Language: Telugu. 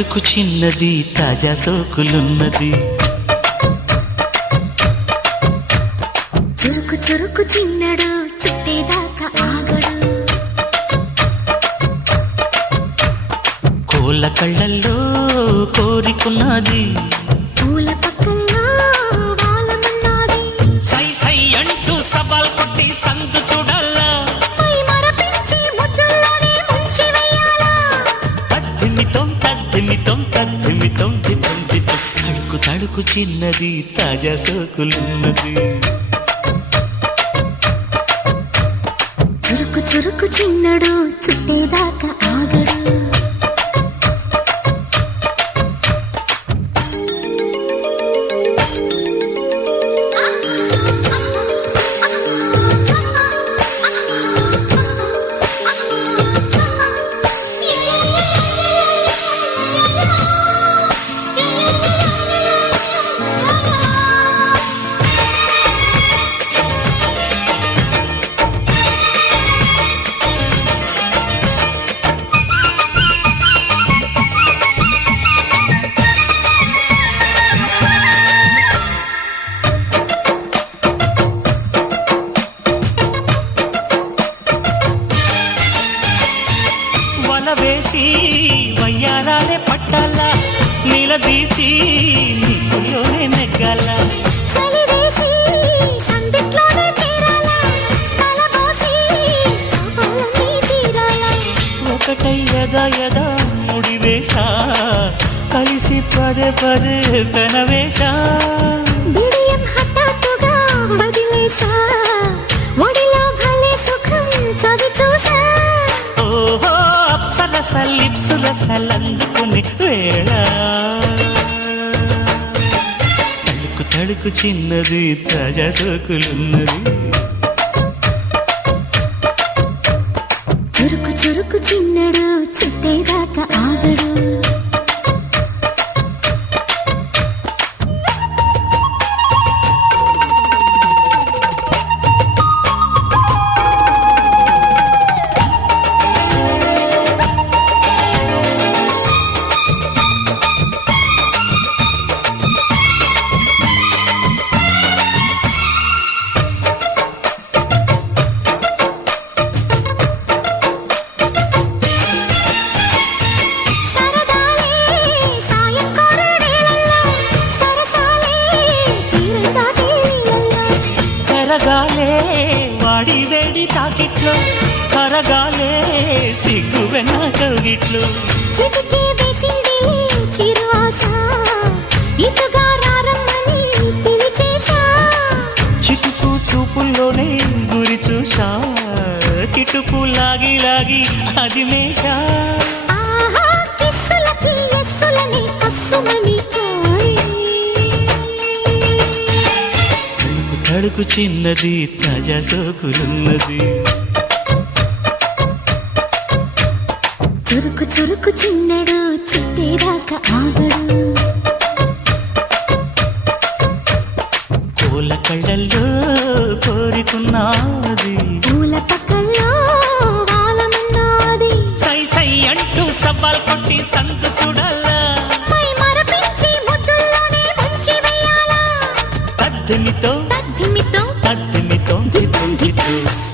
తళుకు చిన్నది తాజా సోకులున్నది. చురుకు చురుకు చిన్నడు చుట్టేదాకా ఆగడు. కోళ్ళ కళ్ళల్లో కోరికున్నది. పూల పక్కల్లో వాలమన్నది. సై సై అంటూ సవాల్ కొట్టి సందు చూడాలా. పై మరపించి ముద్దుల్లోనే ముంచి వెయ్యాలా. తద్దిమితం తద్దిమితం తద్దిమితం దితం దితం. తడుకు తడుకు చిన్నది తాజా సోకులున్నది. చురుకు చురుకు చిన్నడు చుట్టేదాకా ఆగడు. వేసి వయ్యారాలే పట్టాలా. నిలదీసి నీకులోనే నెగ్గాల. ఒకటై యదా యదా ముడివేష కలిసి పదే పదే పెనవేష. బిడియం హఠాత్తుగా వదిలేశా. ఒడిలో భలే సుఖం చవి చూసా. ఓహో అప్సరస లిప్సుల సలందుకుని వేళ. తడుకు తడుకు చిన్నది తాజా సోకులున్నది. చురుకు చురుకు చిన్నడు చుట్టేదాకా ఆగడు. కరగాలే వాడి వేడి తాకిట్లో. కరగాలే సిగ్గు వెన్న కౌగిట్లో. చిటికే వేసింది చిరు ఆశ. ఇటుగా రారమ్మని పిలిచేశా. చిటుకు చూపుల్లోనే గురి చూసా. కిటుకు లాగి లాగి అది మేషా. ఆహా కిస్సులకి ఎస్సులని కస్సుమని తడుకు చిన్నది తాజా సోకులున్నది. చురుకు చురుకు చిన్నడు చుట్టేదాకా ఆగడు. కోళ్ళ కళ్ళల్లో కోరికున్నది. పూల పక్కల్లో వాలమన్నది. సై సై అంటూ సవాల్ కొట్టి సందు చూడాలా. పై మరపించి ముద్దుల్లోనే ముంచి వెయ్యాలా. తద్దిమితో తద్దిమితో తద్దిమితో దితం దితం.